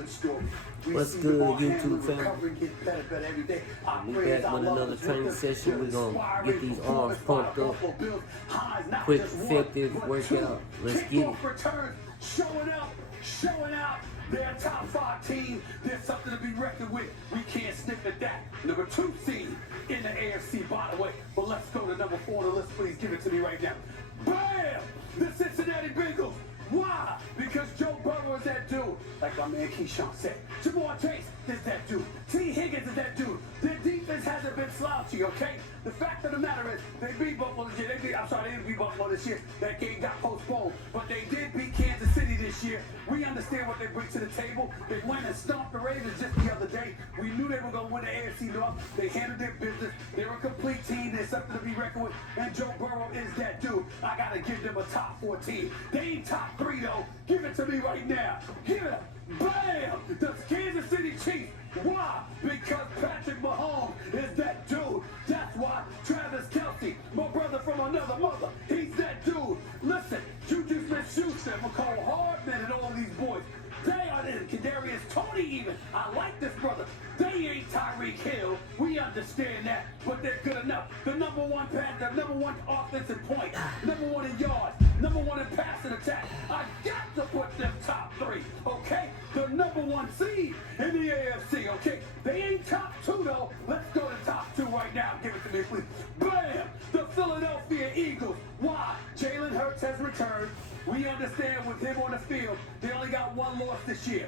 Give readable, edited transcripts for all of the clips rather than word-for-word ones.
good story. What's good, YouTube family? We back with another training session. We're gonna get these arms pumped up. Quick, effective workout. Let's get it. Showing out. They're a top 5 team. There's something to be reckoned with. We can't sniff at that. Number 2 seed in the AFC, by the way. But let's go to number 4 on the list. Please give it to me right now. Bam! The Cincinnati Bengals. Why? Because Joe Burrow is that dude. Like my man Keyshawn said. Jamar Chase is that dude. T. Higgins is that dude. Their defense hasn't been slouchy, okay? The fact of the matter is, they beat Buffalo this year. They didn't beat Buffalo this year. That game got postponed. But they did beat Kansas City this year. We understand what they bring to the table. They went and stomped the Ravens just the other day. We knew they were going to win the AFC North. They handled their business. They're a complete team. There's something to be reckoned with. And Joe Burrow is that dude. I got to give them a top 4 team. They ain't top 3, though. Give it to me right now. Give it up. Bam! The Kansas City Chiefs. Why? Because Patrick Mahomes is that dude. That's why Travis Kelce, my brother from another mother, he's that dude. Listen, Juju Smith-Schuster, McCall Hardman, and all these boys, they are in Kadarius Toney even. I like this brother. They ain't Tyreek Hill. We understand that, but they're good enough. The number one offensive point, number 1 in yards, number 1 in passing attack. I got to put them top 3, okay? The number 1 seed in the AFC, okay? They ain't top 2 though. Let's go to top 2 right now. Give it to me, please. Bam! The Philadelphia Eagles. Why? Jalen Hurts has returned. We understand with him on the field, they only got 1 loss this year.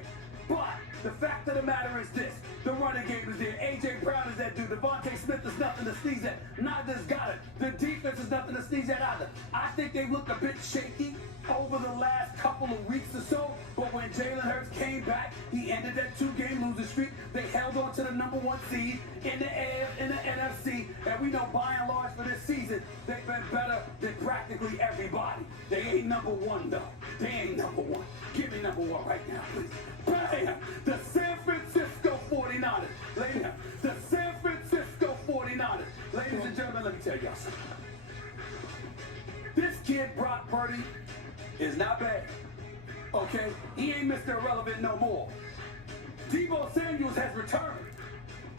But the fact of the matter is this. The running game is there. A.J. Brown is that dude. Devontae Smith is nothing to sneeze at. Neither's got it. The defense is nothing to sneeze at either. I think they looked a bit shaky over the last couple of weeks or so. But when Jalen Hurts came back, he ended that 2-game losing streak. They held on to the number 1 seed in the NFC. And we know by and large for this season, they've been better than practically everybody. They ain't number 1 though. They ain't number 1. Give me number 1 right now, please. Bam! The San Francisco 49ers. Ladies, the San Francisco 49ers. Ladies and gentlemen, let me tell y'all something. This kid, Brock Purdy, is not bad. Okay? He ain't Mr. Irrelevant no more. Deebo Samuels has returned.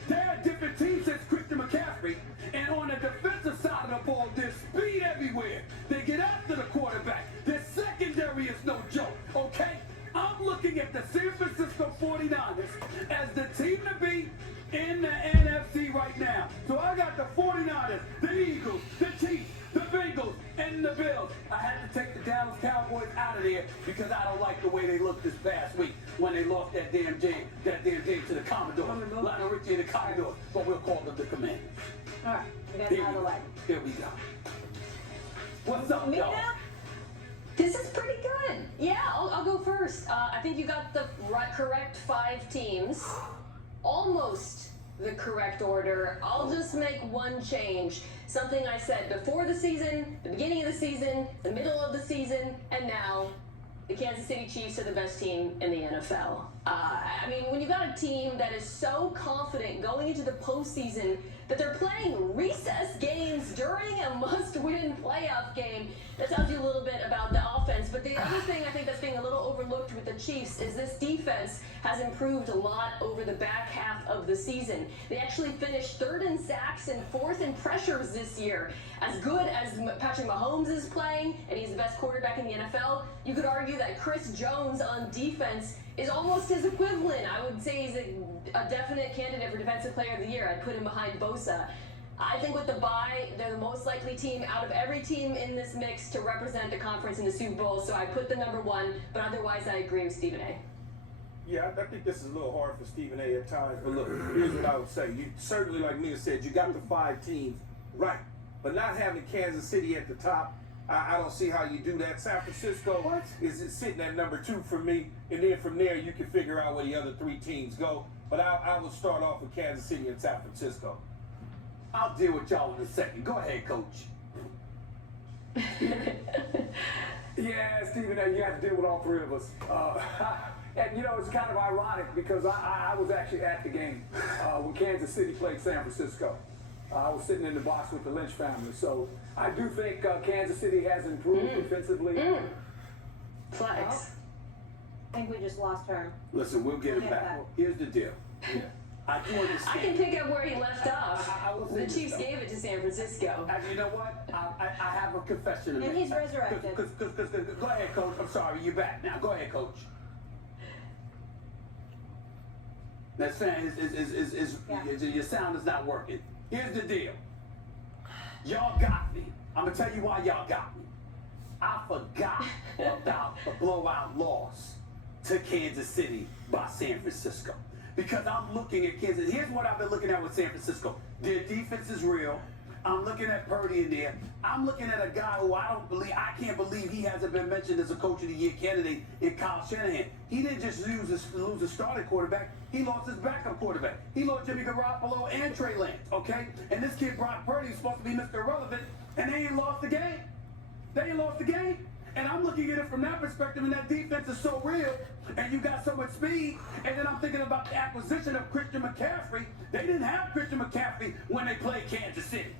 They're a different team since Christian McCaffrey. And on the defensive side of the ball, there's speed everywhere. They get after the quarterback. Their secondary is no joke. Okay? I'm looking at the San Francisco 49ers as the team to beat in the NFC right now. So I got the 49ers, the Eagles, the Chiefs, the Bengals, and the Bills. I had to take the Dallas Cowboys out of there because I don't like the way they looked this past week when they lost that damn game to the Commodores. Lionel Richie and the Commodores, but we'll call them the Commanders. All right, that's out of the way. Here we go. What's up, y'all? This is pretty good. Yeah, I'll go first. I think you got the correct 5 teams. Almost the correct order. I'll just make one change. Something I said before the season, the beginning of the season, the middle of the season, and now the Kansas City Chiefs are the best team in the NFL. I mean, when you got a team that is so confident going into the postseason that they're playing recess games during a must-win playoff game, that tells you a little bit about the offense. But the other thing I think that's being a little overlooked with the Chiefs is this defense has improved a lot over the back half of the season. They actually finished 3rd in sacks and 4th in pressures this year. As good as Patrick Mahomes is playing, and he's the best quarterback in the NFL, you could argue that Chris Jones on defense is almost his equivalent. I would say he's a definite candidate for Defensive Player of the Year. I'd put him behind Bosa. I think with the bye, they're the most likely team out of every team in this mix to represent the conference in the Super Bowl, so I put the number 1, but otherwise I agree with Stephen A. Yeah, I think this is a little hard for Stephen A at times, but look, here's what I would say. You certainly, like Mia said, you got the 5 teams right, but not having Kansas City at the top, I don't see how you do that. San Francisco is sitting at number 2 for me, and then from there you can figure out where the other 3 teams go. But I would start off with Kansas City and San Francisco. I'll deal with y'all in a second. Go ahead, Coach. Yeah, Stephen A., you have to deal with all 3 of us. And, you know, it's kind of ironic because I was actually at the game when Kansas City played San Francisco. I was sitting in the box with the Lynch family. So I do think Kansas City has improved defensively. Flex. I think we just lost her. Listen, we'll get him back. Here's the deal. I do understand. I can pick up where he left off. I will say The this, Chiefs though. gave it to San Francisco. And you know what? I have a confession to make. And he's resurrected. Go ahead, Coach. I'm sorry. You're back now. Go ahead, Coach. That sound your sound is not working. Here's the deal. Y'all got me. I'm gonna tell you why y'all got me. I forgot about the blowout loss to Kansas City by San Francisco. Because I'm looking at Kansas. Here's what I've been looking at with San Francisco. Their defense is real. I'm looking at Purdy in there. I'm looking at a guy who I can't believe he hasn't been mentioned as a Coach of the Year candidate in Kyle Shanahan. He didn't just lose a starting quarterback. He lost his backup quarterback. He lost Jimmy Garoppolo and Trey Lance, okay? And this kid, Brock Purdy, is supposed to be Mr. Irrelevant, and they ain't lost the game. They ain't lost the game. And I'm looking at it from that perspective, and that defense is so real, and you got so much speed. And then I'm thinking about the acquisition of Christian McCaffrey. They didn't have Christian McCaffrey when they played Kansas City.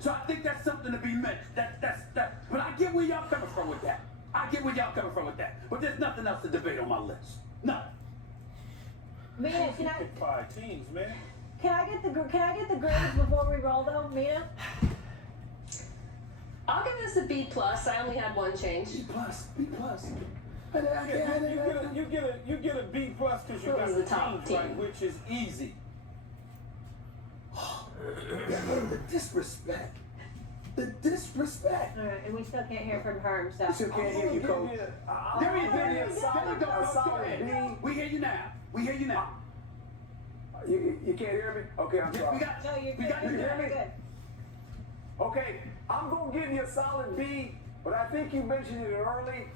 So I think that's something to be mentioned. But I get where y'all coming from with that. But there's nothing else to debate on my list. Nothing. Mina, can I Pick 5 teams, man. get the grades before we roll though, Mina? I'll give this a B+. I only had one change. B+. You get a B+ because you Who got was the the top teams right, team? which is easy. The disrespect. All right, and we still can't hear from Herm, so. You still can't hear you, Coach. There he is. Go ahead. We hear you now. You can't hear me? Okay, I'm sorry. No, you're We good. got you. You're hear me? good. Okay, I'm gonna give you a solid B, but I think you mentioned it early.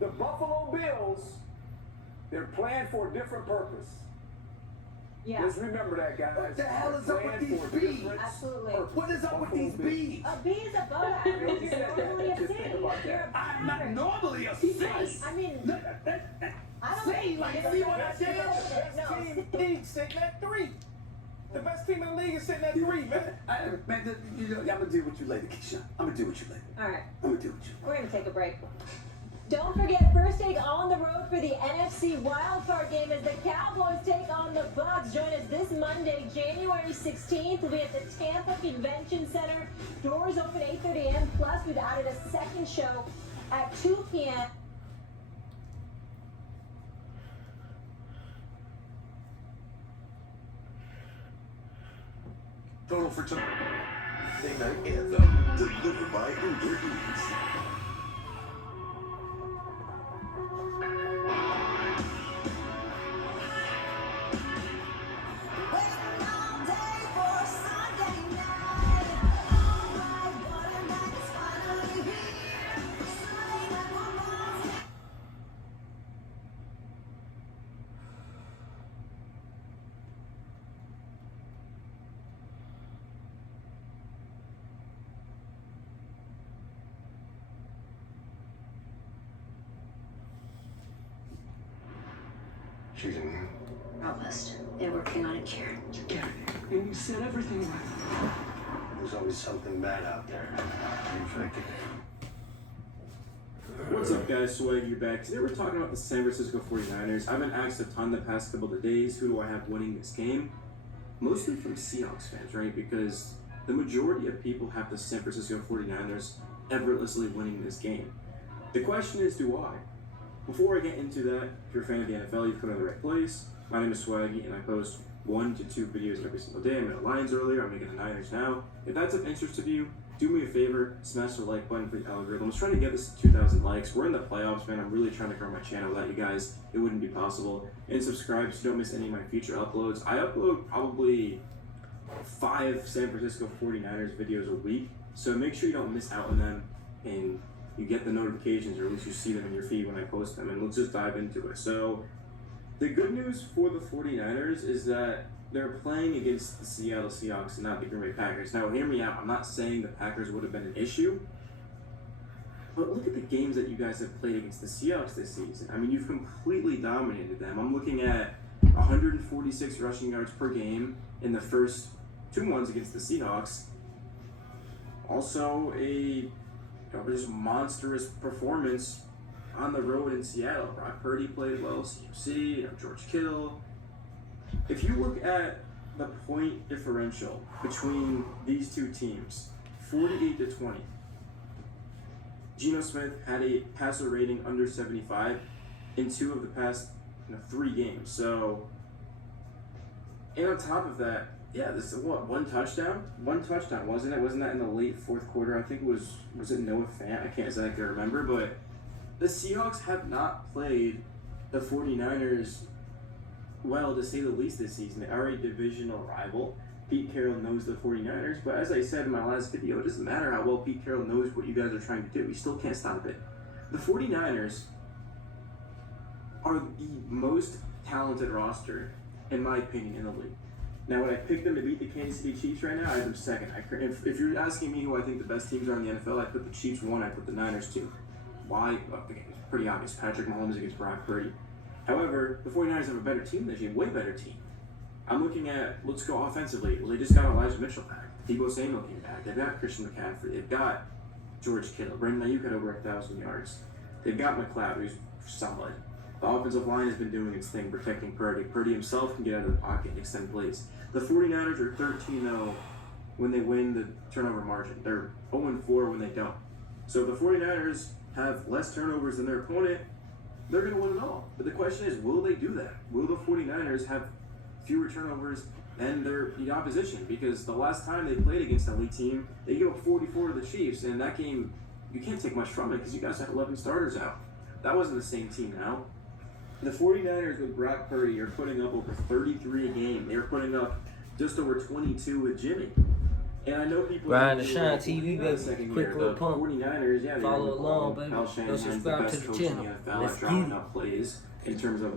The Buffalo Bills, they're playing for a different purpose. Yeah. Just remember that, guys. What the hell is up with Playing these for a Bs? different Absolutely. purpose. What is up with these Buffalo Bills. B's? A B is above average. You're normally a C. Just think about that. You're I'm not average. normally a C. I mean, I don't C, like, see what I did? Best team in the league sitting at 3. The best team in the league is sitting at 3, man. I'm gonna deal with you later, Keyshawn. I'm gonna deal with you later. All right. I'm gonna deal with you. We're going to take a break. Don't forget, first take on the road for the NFC wildcard game as the Cowboys take on the Bucs. Join us this Monday, January 16th. We'll be at the Tampa Convention Center. Doors open 8:30 a.m. Plus, we've added a second show at 2 p.m. Total for tonight. Thursday Night Anthem, delivered by Uber Eats. She's in here. Robust. They're working on a cure. You get it. And you said everything right. There's always something bad out there. Infected. What's up, guys? Swaggy back. Today we're talking about the San Francisco 49ers. I've been asked a ton the past couple of days, who do I have winning this game? Mostly from Seahawks fans, right? Because the majority of people have the San Francisco 49ers effortlessly winning this game. The question is, do I? Before I get into that, if you're a fan of the NFL, you've come to the right place. My name is Swaggy, and I post 1 to 2 videos every single day. I made the Lions earlier, I'm making the Niners now. If that's of interest to you, do me a favor, smash the like button for the algorithm. I was trying to get this to 2,000 likes. We're in the playoffs, man. I'm really trying to grow my channel. Without you guys, it wouldn't be possible. And subscribe so you don't miss any of my future uploads. I upload probably 5 San Francisco 49ers videos a week, so make sure you don't miss out on them and you get the notifications, or at least you see them in your feed when I post them. And let's just dive into it. So the good news for the 49ers is that they're playing against the Seattle Seahawks and not the Green Bay Packers. Now, hear me out. I'm not saying the Packers would have been an issue, but look at the games that you guys have played against the Seahawks this season. I mean, you've completely dominated them. I'm looking at 146 rushing yards per game in the first 2 ones against the Seahawks. Also, a just monstrous performance on the road in Seattle. Brock Purdy played well, CMC, George Kittle. If you look at the point differential between these two teams, 48-20. Geno Smith had a passer rating under 75 in 2 of the past 3 games. So, and on top of that, yeah, this is what, one touchdown, wasn't it? Wasn't that in the late 4th quarter? I think it was it Noah Fant? I can't exactly remember, but the Seahawks have not played the 49ers well, to say the least, this season. They are a divisional rival. Pete Carroll knows the 49ers, but as I said in my last video, it doesn't matter how well Pete Carroll knows what you guys are trying to do. He still can't stop it. The 49ers are the most talented roster, in my opinion, in the league. Now, would I pick them to beat the Kansas City Chiefs right now? I have them second. If you're asking me who I think the best teams are in the NFL, I put the Chiefs 1, I put the Niners 2. Why? Well, it's pretty obvious. Patrick Mahomes against Brock Purdy. However, the 49ers have a better team this year, way better team. I'm looking at, let's go offensively. Well, they just got Elijah Mitchell back. Deebo Samuel came back. They've got Christian McCaffrey. They've got George Kittle. Brandon Ayuk had over 1,000 yards. They've got McLeod, who's solid. The offensive line has been doing its thing, protecting Purdy. Purdy himself can get out of the pocket and extend plays. The 49ers are 13-0 when they win the turnover margin. They're 0-4 when they don't. So if the 49ers have less turnovers than their opponent, they're going to win it all. But the question is, will they do that? Will the 49ers have fewer turnovers than the opposition? Because the last time they played against an elite team, they gave up 44 to the Chiefs. And in that game, you can't take much from it because you guys had 11 starters out. That wasn't the same team now. The 49ers with Brock Purdy are putting up over 33 a game. They were putting up just over 22 with Jimmy. And I know people... Ryan the Shine TV, baby. Quick little the pump. 49ers, yeah, Follow along, baby. Go Go subscribe to the channel. Let's get it. Plays in terms of